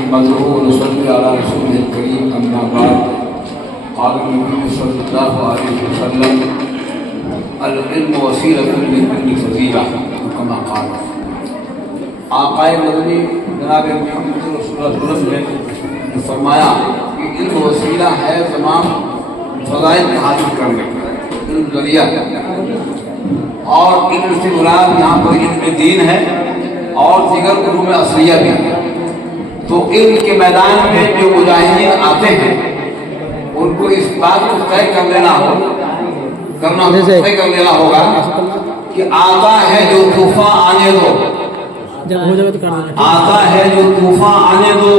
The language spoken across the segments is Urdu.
نحمده ونصلي على رسوله الكريم أما بعد قال النبي صلى الله عليه وسلم العلم وسيلة لكل فضيلة كما قال آقائے مدنی جناب محمد رسول اللہ صلی اللہ علیہ وسلم نے فرمایا کہ علم وسیلہ ہے تمام فضائل حاصل کرنے کا، علم ذریعہ اور علم سے مراد یہاں پر علم دین ہے اور دیگر علوم اصلیہ بھی ہے۔ تو علم کے میدان میں جو مجاہدین آتے ہیں ان کو اس بات کو طے کر لینا ہوگا کہ آتا ہے جو طوفان آنے دو، آتا ہے جو طوفان آنے دو،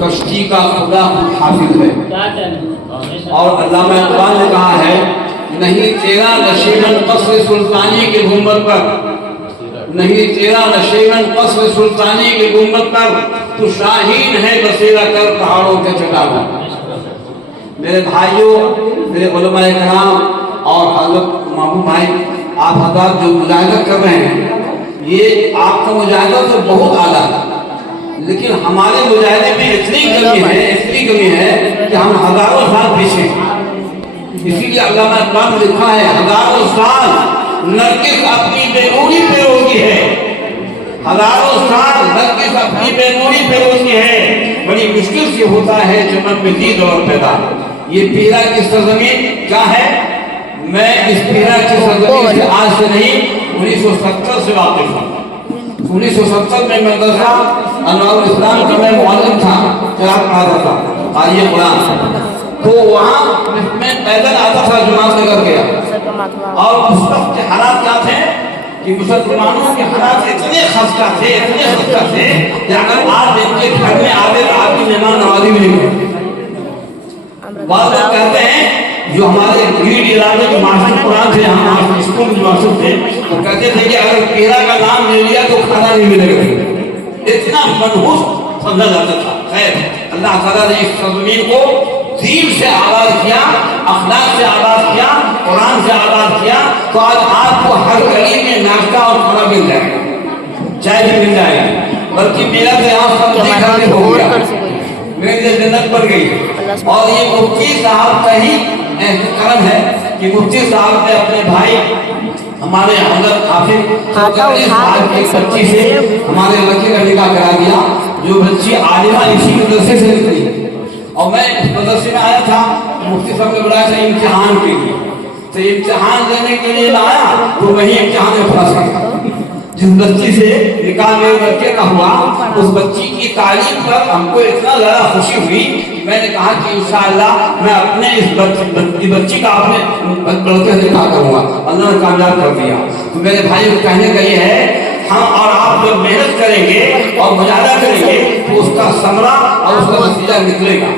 کشتی کا خدا خود حافظ ہے۔ اور علامہ اقبال نے کہا ہے نہیں تیرا نشیمن قصر سلطانی کے گنبد پر، نہیں تیرا نشیمن قصر سلطانی کے گنبد پر، تو شاہین ہے بسیرا کر پہاڑوں کے چٹانوں۔ میرے بھائیوں، میرے علماء کرام اور حضرت محبوب بھائی، آپ حضرات جو مجاہدہ کر رہے ہیں یہ آپ کا مجاہدہ تو بہت اعلیٰ ہے، لیکن ہمارے مجاہدے میں اتنی کمی ہے کہ ہم ہزاروں سال پیچھے ہیں۔ اسی لیے علامہ اقبال نے لکھا ہے ہزاروں سال نرگس اپنی بے نوری پہ روتی ہے، ہزاروں سال نرگس اپنی بے نوری پہ روتی ہے، بڑی مشکل سے ہوتا ہے چمن میں دید اور پیدا۔ یہ پیرا کی سرزمین کیا ہے؟ میں اس پیرا کی سرزمین سے آج سے نہیں 1970 سے واقف ہوں۔ 1970 میں مدرسہ انوار الاسلام کا میں معلم تھا، قرآن پڑھاتا تھا، قاری قرآن، تو وہاں میں پیدل آتا تھا جماعت لے کر گیا، اور اس وقت کے حالات کیا تھے کہ مسلمانوں کے حالات اتنے خستہ تھے کہ اگر آپ ان کے گھر میں آتے تو آپ کی مہمان نوازی بھی نہیں ہوتی۔ بعض لوگ کہتے ہیں جو ہمارے گریڈ علاقے کے ماسٹر قرآن تھے، ہم اسکول میں ماسٹر تھے، وہ کہتے تھے کہ اگر پیرا کا نام لے لیا تو کھانا نہیں ملے گا، اتنا منحوس سمجھا جاتا تھا۔ خیر، اللہ تعالیٰ نے اس سرزمین کو دین سے آباد کیا، اخلاق سے آباد کیا، قرآن سے آباد کیا، تو آج آپ کو ہر گلی میں ناشتہ اور کھانا مل جائے گا، چائے بھی مل جائے گا، بلکہ میرا تو یہاں سب دیکھنے ہو گیا، میرے لیے جنت بڑھ گئی۔ اور یہ مفتی صاحب کا ہی کرم ہے کہ مفتی صاحب نے اپنے بھائی ہمارے حضرت حافظ صاحب کی بچی سے ہمارے لڑکے کا نکاح کرا دیا، جو بچی عالمہ اسی مدرسے سے نکلی۔ اور میں اس مدرسے میں آیا تھا، مفتی صاحب نے بلایا تھا امتحان کے لیے، تو امتحان دینے کے لیے آیا تو وہی امتحان میں پھنس گیا۔ جس بچی سے نکاح میرے لڑکے کا ہوا، اس بچی کی تعلیم پر ہم کو اتنا زیادہ خوشی ہوئی کہ میں نے کہا کہ انشاءاللہ میں اپنے اس بچی کا اپنے لڑکے سے نکاح کروں گا۔ اللہ نے کامیاب کر دیا۔ تو میرے بھائی کو کہنے کا یہ ہے ہم اور آپ جب محنت کریں گے اور مجاہدہ کریں گے تو اس کا ثمرہ اور اس کا نتیجہ نکلے گا،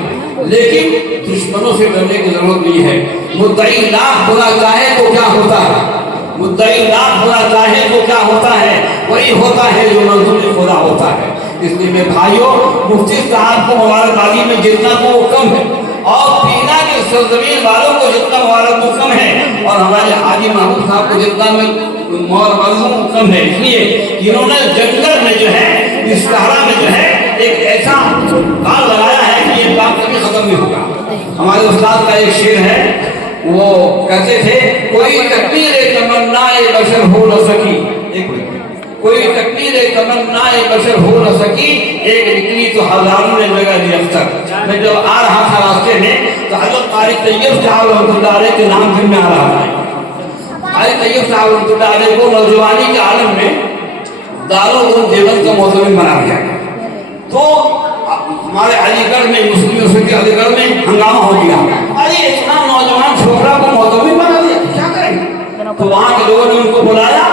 لیکن دشمنوں سے ڈرنے کی ضرورت نہیں ہے۔ مدعی لاکھ ہونا چاہے تو کیا ہوتا ہے؟ مدعی لاکھ ہونا چاہے تو کیا ہوتا ہے؟ وہی ہوتا ہے جو منظور خدا ہوتا ہے۔ اس لیے میرے بھائیوں، مفتی صاحب کو مبارکبادی میں جتنا تو وہ کم ہے، اور پینا کے سرزمین والوں کو جتنا مبارک وہ کم ہے، اور ہمارے حاجی محمود صاحب کو جتنا مبارک کم ہے، اس لیے انہوں نے جنگل میں جو ہے، اس صحرا میں جو ہے ایک ایسا کام لگایا ہے کہ یہ بات کبھی ختم نہیں ہوگا۔ ہمارے استاد کا ایک شعر ہے، وہ کہتے تھے کوئی تکبیر تمنا بشر ہو نہ سکی، کوئی تکبیر تمنا بشر ہو نہ سکی، ایک نکلی تو ہزاروں نے جگہ دی اختر۔ میں جب آ رہا تھا راستے میں تو حضرت قاری طیب صاحب رحمۃ اللہ علیہ کے نام دل میں آ رہا تھا۔ قاری طیب صاحب رحمۃ اللہ علیہ کو نوجوانی کے عالم میں دارالعلوم دیوبند کا موضوع بنا دیا، تو ہمارے علی گڑھ میں مسلم یونیورسٹی علی گڑھ میں ہنگامہ ہو گیا، ارے اتنا نوجوان چھوکرا کو موضوع بنا دیا، کیا کریں گے؟ تو وہاں کے لوگوں نے ان کو بلایا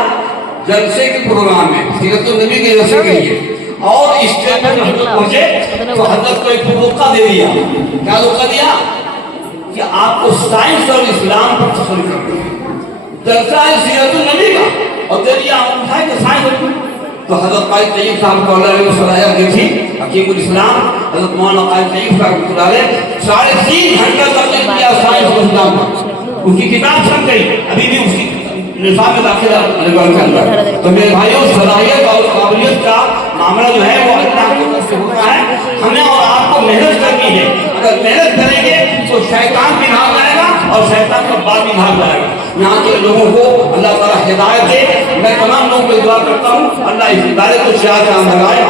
جلسے کے پروگرام میں، سیرت النبی کے جلسے کے لیے، اور اسٹیج پر حضرت پہنچے تو حضرت کو ایک موقع دے دیا۔ کیا موقع دیا؟ کہ آپ کو سائنس اور اسلام پر تفصیل کرنا ہے، جلسہ ہے سیرت النبی کا، اور دے دیا ہے کہ سائنس۔ تو حضرت قاری طیب صاحب کو اللہ علیہ صلاحیت دی تھی، حکیم الاسلام حضرت مولانا قاری طیب صاحب کو علیہ 3.5 گھنٹہ تک کیا سائنس اور اسلام پر، ان کی کتاب چھپ گئی، ابھی بھی اس کی نصاب میں داخل ہے علی گڑھ کے اندر۔ تو میرے بھائیوں، صلاحیت اور قابلیت کا معاملہ جو ہے وہ اللہ کی طرف سے ہوتا ہے. ہمیں اور آپ کو محنت کرنی ہے. اگر محنت کریں گے تو شیطان بھی بھاگ جائے گا اور شیطان کا بال بھی بھاگ جائے گا. یہاں کے لوگوں کو اللہ تعالیٰ ہدایت دے. میں تمام لوگوں کو دعا کرتا ہوں اللہ اس ہدایت کو شاہ جہاں لگائے.